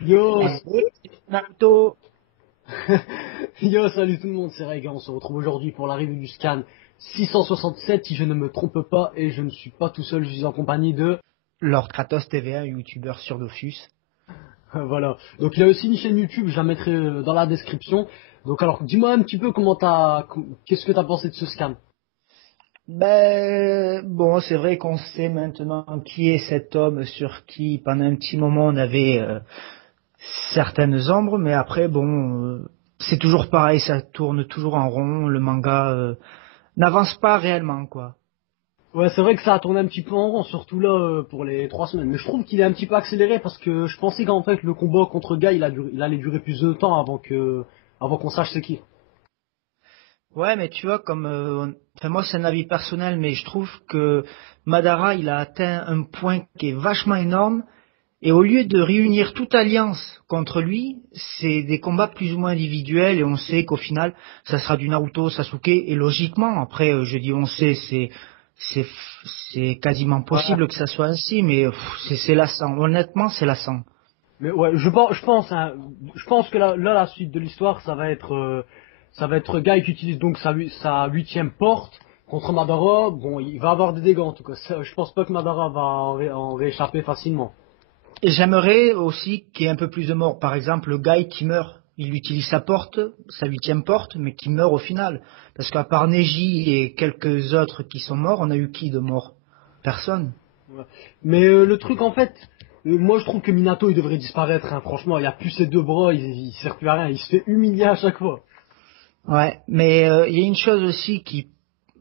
Yo, Naruto. yo, salut tout le monde, c'est Rega, on se retrouve aujourd'hui pour la review du scan 667 si je ne me trompe pas et je ne suis pas tout seul, je suis en compagnie de... Lord Kratos TVA, youtubeur sur Dofus. Voilà, donc il a aussi une chaîne YouTube, je la mettrai dans la description. Donc alors, dis-moi un petit peu qu'est-ce que t'as pensé de ce scan? Ben, bon, c'est vrai qu'on sait maintenant qui est cet homme sur qui, pendant un petit moment, on avait certaines ombres, mais après, bon, c'est toujours pareil, ça tourne toujours en rond, le manga n'avance pas réellement, quoi. Ouais, c'est vrai que ça a tourné un petit peu en rond, surtout là pour les 3 semaines. Mais je trouve qu'il est un petit peu accéléré parce que je pensais qu'en fait le combat contre Guy il allait durer plus de temps avant qu'on sache c'est qui. Ouais, mais tu vois, comme, enfin, moi, c'est un avis personnel, mais je trouve que Madara, il a atteint un point qui est vachement énorme. Et au lieu de réunir toute alliance contre lui, c'est des combats plus ou moins individuels et on sait qu'au final, ça sera du Naruto Sasuke et logiquement, après, je dis on sait, c'est c'est quasiment possible que ça soit ainsi, mais c'est lassant. Honnêtement, c'est lassant. Mais ouais, je pense que là, la suite de l'histoire, ça va être Guy qui utilise donc sa huitième porte contre Madara. Bon, il va avoir des dégâts en tout cas. Je pense pas que Madara va en rééchapper facilement. Et j'aimerais aussi qu'il y ait un peu plus de morts. Par exemple, le gars qui meurt, il utilise sa porte, sa huitième porte, mais qui meurt au final. Parce qu'à part Neji et quelques autres qui sont morts, on a eu qui de mort? Personne. Ouais. Mais le truc en fait, moi je trouve que Minato il devrait disparaître. Hein. Franchement, il a plus ses deux bras, il sert plus à rien. Il se fait humilier à chaque fois. Ouais, mais il y a une chose aussi qui,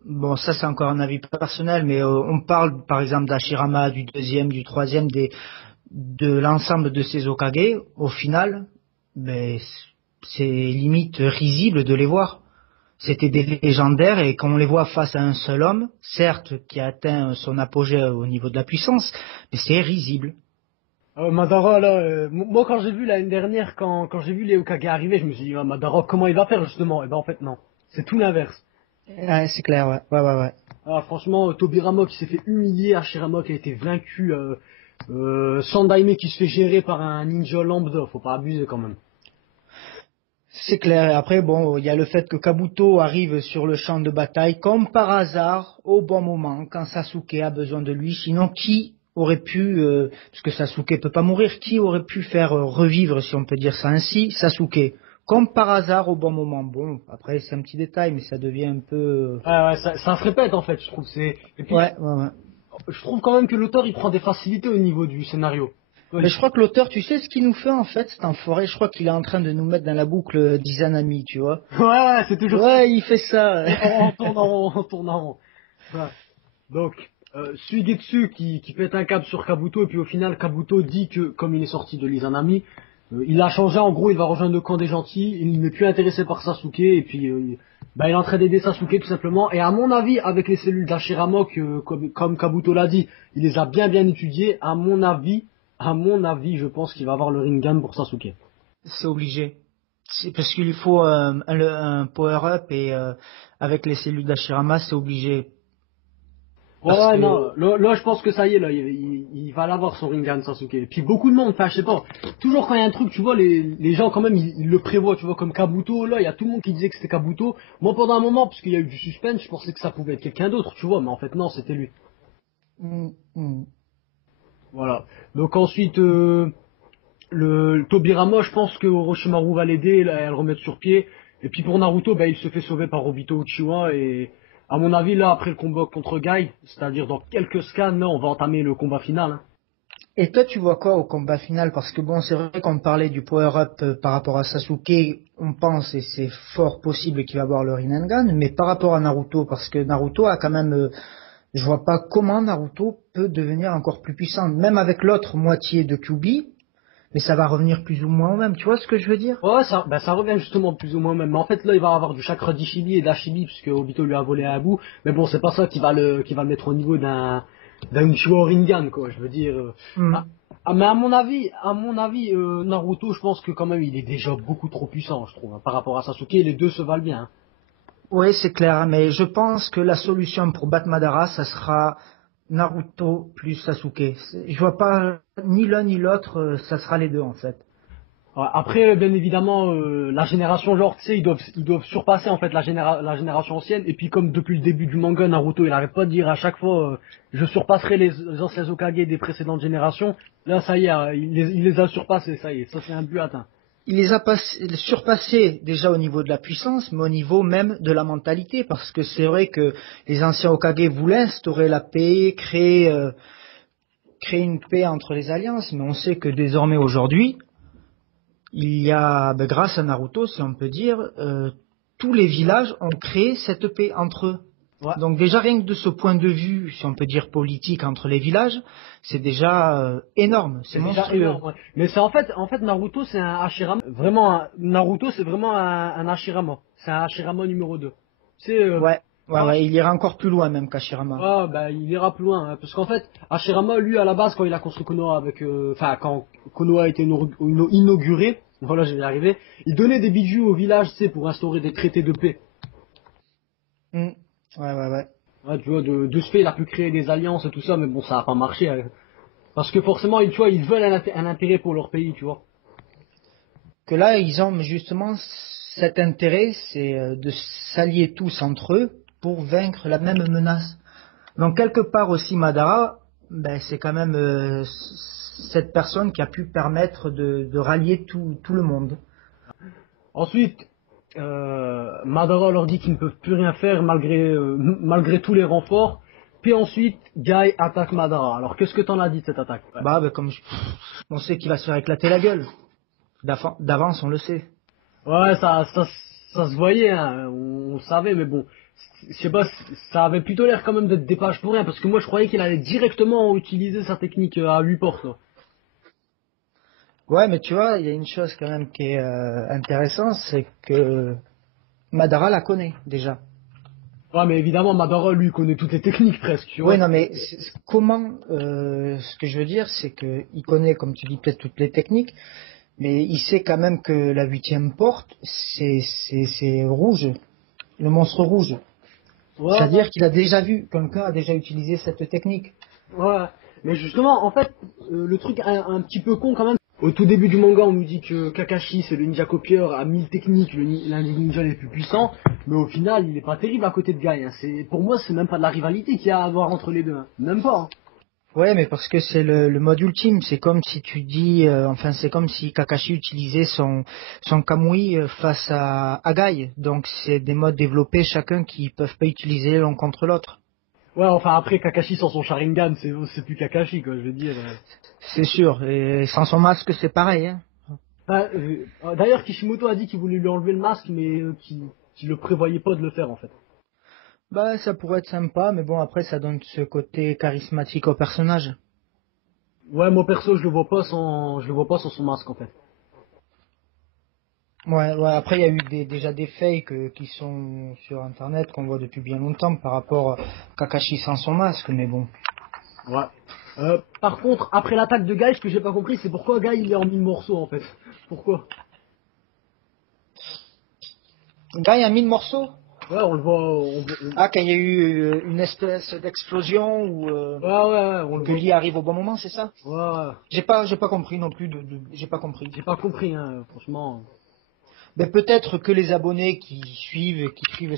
bon, ça c'est encore un avis personnel, mais on parle par exemple d'Ashirama, du deuxième, du troisième, de l'ensemble de ces Hokage. Au final, ben, c'est limite risible de les voir. C'était des légendaires et quand on les voit face à un seul homme, certes qui a atteint son apogée au niveau de la puissance, mais c'est risible. Madara là, moi quand j'ai vu l'année dernière, quand j'ai vu les Hokage arriver, je me suis dit ah, Madara comment il va faire justement? Et ben en fait non, c'est tout l'inverse. Ouais, c'est clair, ouais, ouais, ouais, ouais. Ah, franchement, Tobirama qui s'est fait humilier, Hashirama qui a été vaincu, Sandaime qui se fait gérer par un ninja lambda, faut pas abuser quand même. C'est clair. Et après, bon, il y a le fait que Kabuto arrive sur le champ de bataille comme par hasard, au bon moment, quand Sasuke a besoin de lui. Sinon, qui aurait pu, parce que Sasuke peut pas mourir, qui aurait pu faire revivre, si on peut dire ça ainsi, Sasuke? Comme par hasard, au bon moment. Bon, après, c'est un petit détail, mais ça devient un peu... Ouais, ça se répète en fait, je trouve. Et puis, Ouais, ouais, ouais. je trouve quand même que l'auteur il prend des facilités au niveau du scénario. Ouais, Mais je crois que l'auteur, tu sais ce qu'il nous fait en fait, cet enfoiré? Je crois qu'il est en train de nous mettre dans la boucle d'Izanami, tu vois? ouais, c'est toujours ça. Ouais, il fait ça. On tourne en rond, on tourne en rond. Ouais. Donc, Suigetsu qui pète un câble sur Kabuto, et puis au final, Kabuto dit que, comme il est sorti de l'Izanami, il a changé, en gros, il va rejoindre le camp des gentils, il n'est plus intéressé par Sasuke, et puis bah, il est en train d'aider Sasuke tout simplement. Et à mon avis, avec les cellules d'Hashirama, comme Kabuto l'a dit, il les a bien étudiées, à mon avis, je pense qu'il va avoir le Rinnegan pour Sasuke. C'est obligé. C'est parce qu'il lui faut un power-up et avec les cellules d'Ashirama, c'est obligé. Ouais, Parce ouais, que non, là, je pense que ça y est, là, il va l'avoir son Rinnegan Sasuke. Et puis beaucoup de monde, enfin, je sais pas, toujours quand il y a un truc, tu vois, les gens quand même, ils le prévoient, tu vois, comme Kabuto, là, il y a tout le monde qui disait que c'était Kabuto. Moi, pendant un moment, parce qu'il y a eu du suspense, je pensais que ça pouvait être quelqu'un d'autre, tu vois, mais en fait, non, c'était lui. mm, mm. Voilà. Donc ensuite, le Tobirama, je pense que Orochimaru va l'aider, elle remettre sur pied. Et puis pour Naruto, bah, il se fait sauver par Obito Uchiwa. Et à mon avis, là, après le combat contre Guy, c'est-à-dire dans quelques scans, là, on va entamer le combat final. Hein. Et toi, tu vois quoi au combat final? Parce que bon, c'est vrai qu'on parlait du power-up par rapport à Sasuke, on pense et c'est fort possible qu'il va avoir le Rinnegan, mais par rapport à Naruto, parce que Naruto a quand même, je vois pas comment Naruto peut devenir encore plus puissant, même avec l'autre moitié de Kyuubi, mais ça va revenir plus ou moins au même. Tu vois ce que je veux dire? Ouais, ça revient justement plus ou moins même. Mais en fait, là, il va avoir du chakra d'Ishibi et d'Ashibi, puisque Obito lui a volé un bout. Mais bon, c'est pas ça qui va le mettre au niveau d'un Uchiwa Rinnegan, quoi. Je veux dire. Ah, Hmm. mais à mon avis, Naruto, je pense que quand même, il est déjà beaucoup trop puissant, je trouve, hein, par rapport à Sasuke. Les deux se valent bien. Hein. Oui, c'est clair, mais je pense que la solution pour battre Madara, ça sera Naruto plus Sasuke. Je vois pas ni l'un ni l'autre, ça sera les deux en fait. Ouais, après, bien évidemment, la génération genre, tu sais, ils doivent surpasser en fait la génération ancienne. Et puis comme depuis le début du manga, Naruto, il arrête pas de dire à chaque fois, je surpasserai les anciens Hokage des précédentes générations. Là, ça y est, il les a surpassés, ça y est, ça c'est un but atteint. Il les a surpassés déjà au niveau de la puissance, mais au niveau même de la mentalité, parce que c'est vrai que les anciens Hokage voulaient instaurer la paix, créer une paix entre les alliances, mais on sait que désormais aujourd'hui, il y a, ben, grâce à Naruto, si on peut dire, tous les villages ont créé cette paix entre eux. Ouais. Donc déjà rien que de ce point de vue, si on peut dire politique entre les villages, c'est déjà énorme, c'est C'est déjà monstrueux. énorme, ouais. Mais c'est en fait Naruto c'est un Hashirama. Vraiment, Naruto c'est vraiment un Hashirama. C'est un Hashirama numéro 2. C'est Ouais, ouais, ah, ouais, il ira encore plus loin même qu'Ashirama. bah il ira plus loin, hein, parce qu'en fait Hashirama lui à la base quand il a construit Konoha avec, enfin quand Konoha a été inauguré, voilà je vais y arriver, il donnait des bijoux au village, tu sais, pour instaurer des traités de paix. Hmm. Ouais, ouais, ouais. Ouais, tu vois, de ce fait il a pu créer des alliances et tout ça, mais bon ça a pas marché, hein. Parce que forcément tu vois ils veulent un intérêt pour leur pays, tu vois. Que là, ils ont justement cet intérêt, c'est de s'allier tous entre eux pour vaincre la même menace. Donc quelque part aussi Madara, ben, c'est quand même cette personne qui a pu permettre de rallier tout le monde. Ensuite, Madara leur dit qu'ils ne peuvent plus rien faire malgré tous les renforts. Puis ensuite, Guy attaque Madara. Alors qu'est-ce que t'en as dit de cette attaque? Ouais, Bah, ben, on sait qu'il va se faire éclater la gueule. D'avance, on le sait. ouais ça se voyait, hein, on savait, mais bon, je sais pas, ça avait plutôt l'air quand même d'être des pages pour rien, parce que moi je croyais qu'il allait directement utiliser sa technique à 8 portes, là. Ouais, mais tu vois, il y a une chose quand même qui est intéressante, c'est que Madara la connaît déjà. Ouais, mais évidemment, Madara, lui, connaît toutes les techniques presque, tu Oui, vois. non, mais comment, ce que je veux dire, c'est qu'il connaît, comme tu dis, peut-être toutes les techniques, mais il sait quand même que la huitième porte, c'est rouge, le monstre rouge. Ouais, C'est-à-dire qu'il a déjà vu, quelqu'un a déjà utilisé cette technique. ouais, mais justement, en fait, le truc un petit peu con quand même. Au tout début du manga, on nous dit que Kakashi, c'est le ninja copieur à 1000 techniques, l'un des ninjas les plus puissants, mais au final, il est pas terrible à côté de Guy, hein. Pour moi, c'est même pas de la rivalité qu'il y a à avoir entre les deux, hein. Même pas, hein. Ouais, mais parce que c'est le mode ultime, c'est comme si tu dis, enfin, c'est comme si Kakashi utilisait son Kamui face à Guy. Donc c'est des modes développés chacun qui peuvent pas utiliser l'un contre l'autre. Ouais, enfin après, Kakashi sans son Sharingan, c'est plus Kakashi, quoi, je veux dire. C'est sûr, et sans son masque c'est pareil, hein. D'ailleurs, Kishimoto a dit qu'il voulait lui enlever le masque, mais qu'il le prévoyait pas de le faire, en fait. Bah, ça pourrait être sympa, mais bon, après, ça donne ce côté charismatique au personnage. Ouais, moi perso, je le vois pas sans son masque, en fait. Ouais, ouais, après, il y a eu déjà des fakes qui sont sur Internet, qu'on voit depuis bien longtemps par rapport à Kakashi sans son masque, mais bon. Ouais. Par contre, après l'attaque de Guy, ce que j'ai pas compris, c'est pourquoi Guy il est en 1000 morceaux en fait. Pourquoi? Là, il y a 1000 morceaux. Ouais, on le voit, Ah, quand il y a eu une espèce d'explosion où ouais, ouais, ouais, on le voit. Gulli arrive au bon moment, c'est ça? Ouais, ouais. J'ai pas compris non plus, j'ai pas compris. J'ai pas compris, hein, franchement. Ben, peut-être que les abonnés qui suivent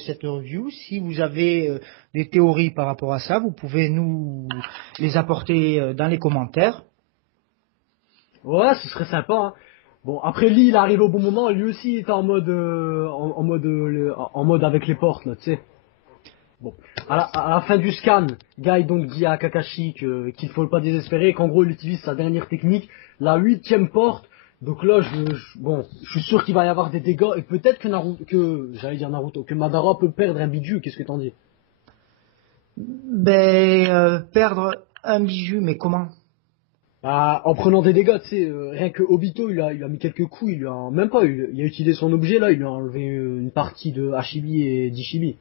cette review, si vous avez des théories par rapport à ça, vous pouvez nous les apporter dans les commentaires. Ouais, ce serait sympa, hein. Bon, après lui, il arrive au bon moment, lui aussi il était en mode, en mode avec les portes, là, tu sais. Bon, à la fin du scan, Guy donc dit à Kakashi qu'il faut pas désespérer, qu'en gros il utilise sa dernière technique, la huitième porte. Donc là, bon, je suis sûr qu'il va y avoir des dégâts et peut-être j'allais dire Naruto, que Madara peut perdre un bidju. Qu'est-ce que t'en dis? Ben, perdre un bijou, mais comment? Bah, en prenant des dégâts, tu sais, rien que Obito, il a mis quelques coups, même pas, il a utilisé son objet là, il lui a enlevé une partie de Hashibi et d'Ishibi.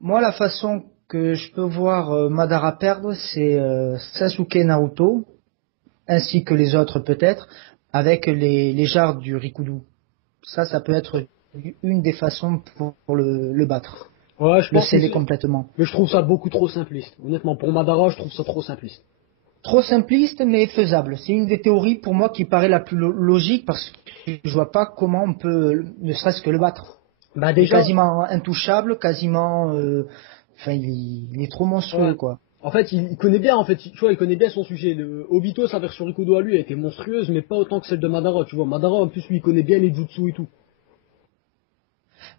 Moi, la façon que je peux voir Madara perdre, c'est Sasuke Naruto, ainsi que les autres peut-être, avec les jarres du Rikudu. Ça peut être une des façons pour le battre, Ouais, je le pense que sceller c'est, complètement. mais je trouve ça beaucoup trop simpliste. Honnêtement, pour Madara, je trouve ça trop simpliste. trop simpliste, mais faisable. C'est une des théories pour moi qui paraît la plus logique parce que je vois pas comment on peut ne serait-ce que le battre. Bah Il est déjà, quasiment intouchable, quasiment, enfin, il est trop ouais. monstrueux, quoi. En fait, il connaît bien, en fait, tu vois, il connaît bien son sujet. Obito, sa version Rikudo à lui, a été monstrueuse, mais pas autant que celle de Madara, tu vois. Madara, en plus, lui, il connaît bien les jutsu et tout.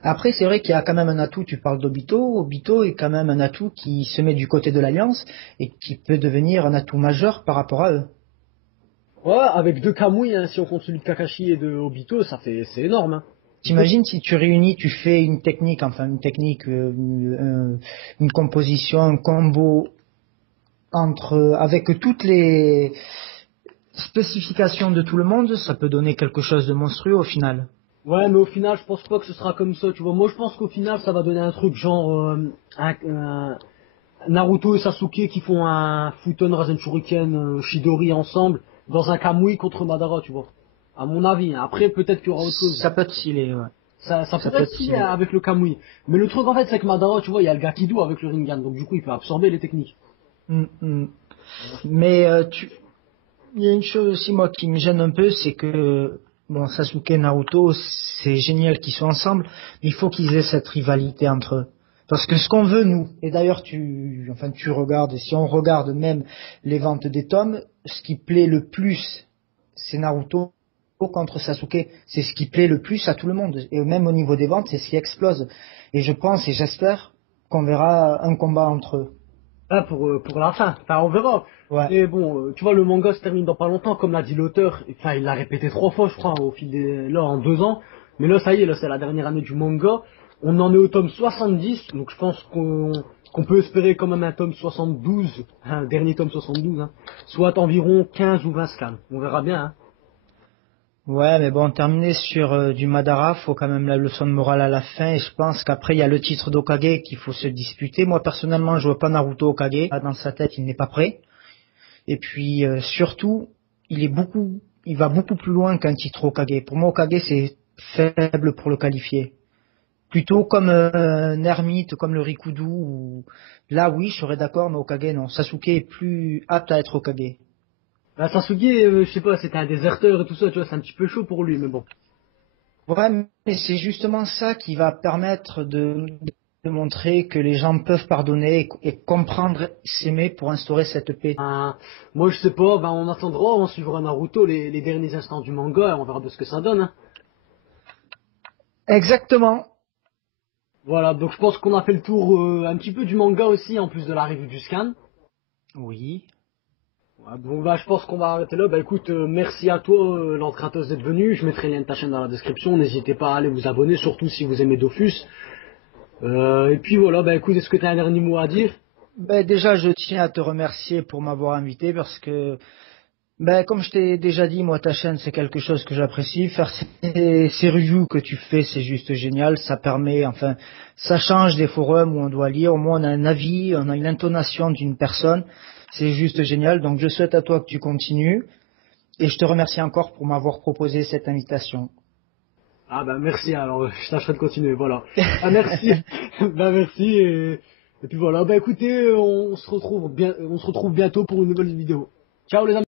Après, c'est vrai qu'il y a quand même un atout, tu parles d'Obito. Obito est quand même un atout qui se met du côté de l'Alliance et qui peut devenir un atout majeur par rapport à eux. Ouais, avec deux Kamui, hein, si on compte celui de Kakashi et de Obito, c'est énorme, hein. Deux- T'imagines si tu réunis, tu fais une technique, enfin une technique, une composition, un combo avec toutes les spécifications de tout le monde, ça peut donner quelque chose de monstrueux au final. Ouais, mais au final, je pense pas que ce sera comme ça, tu vois. Moi, je pense qu'au final, ça va donner un truc genre Naruto et Sasuke qui font un Futon Rasen Shuriken Shidori ensemble dans un Kamui contre Madara, tu vois. À mon avis, hein. Après, peut-être qu'il y aura autre chose. Ça peut être stylé, ouais. Ça Ça pourrait peut être être stylé stylé. avec le Kamui. Mais le truc, en fait, c'est que Madara, tu vois, il y a le Gakido avec le Rinnegan. Donc, du coup, il peut absorber les techniques. Mm, mm. Mais il y a une chose aussi moi qui me gêne un peu, c'est que bon Sasuke et Naruto, c'est génial qu'ils soient ensemble, mais il faut qu'ils aient cette rivalité entre eux. Parce que ce qu'on veut nous, et d'ailleurs tu regardes, et si on regarde même les ventes des tomes, ce qui plaît le plus, c'est Naruto contre Sasuke. C'est ce qui plaît le plus à tout le monde. Et même au niveau des ventes, c'est ce qui explose. Et je pense et j'espère qu'on verra un combat entre eux. Ah, pour la fin. Enfin, on verra. Ouais. Mais bon, tu vois, le manga se termine dans pas longtemps, comme l'a dit l'auteur. Enfin, il l'a répété 3 fois, je crois, au fil là, en 2 ans. Mais là, ça y est, là, c'est la dernière année du manga. On en est au tome 70, donc je pense qu'on peut espérer quand même un tome 72, un dernier tome 72, hein, soit environ 15 ou 20 scans. On verra bien, hein. Ouais, mais bon, terminer sur du Madara, faut quand même la leçon de morale à la fin, et je pense qu'après il y a le titre d'Okage qu'il faut se disputer. Moi personnellement, je vois pas Naruto Okage. Ah, dans sa tête, il n'est pas prêt. Et puis surtout, il va beaucoup plus loin qu'un titre Okage. Pour moi, Okage c'est faible pour le qualifier. Plutôt comme un ermite, comme le Rikudu. Là, oui, je serais d'accord, mais Okage non. Sasuke est plus apte à être Okage. Bah, Sasuke, je sais pas, c'était un déserteur et tout ça, tu vois, c'est un petit peu chaud pour lui, mais bon. Ouais, mais c'est justement ça qui va permettre de montrer que les gens peuvent pardonner et comprendre, s'aimer pour instaurer cette paix. Hein, moi, je sais pas, ben, on attendra, on suivra Naruto les derniers instants du manga et on verra de ce que ça donne, hein. Exactement. Voilà, donc je pense qu'on a fait le tour un petit peu du manga aussi, en plus de la revue du scan. Oui. Ouais, bon, bah, je pense qu'on va arrêter là. Bah écoute, merci à toi, Lankratos, d'être venu. Je mettrai le lien de ta chaîne dans la description. N'hésitez pas à aller vous abonner, surtout si vous aimez Dofus. Et puis voilà, bah écoute, est-ce que tu as un dernier mot à dire? Ben, déjà, je tiens à te remercier pour m'avoir invité parce que, ben, comme je t'ai déjà dit, moi, ta chaîne, c'est quelque chose que j'apprécie. Faire ces reviews que tu fais, c'est juste génial. Ça permet, enfin, ça change des forums où on doit lire. Au moins, on a un avis, on a une intonation d'une personne. C'est juste génial. Donc, je souhaite à toi que tu continues. Et je te remercie encore pour m'avoir proposé cette invitation. Ah bah merci, alors je tâcherai de continuer, voilà. Ah merci, bah merci, et puis voilà, bah écoutez, on se retrouve bientôt pour une nouvelle vidéo. Ciao les amis!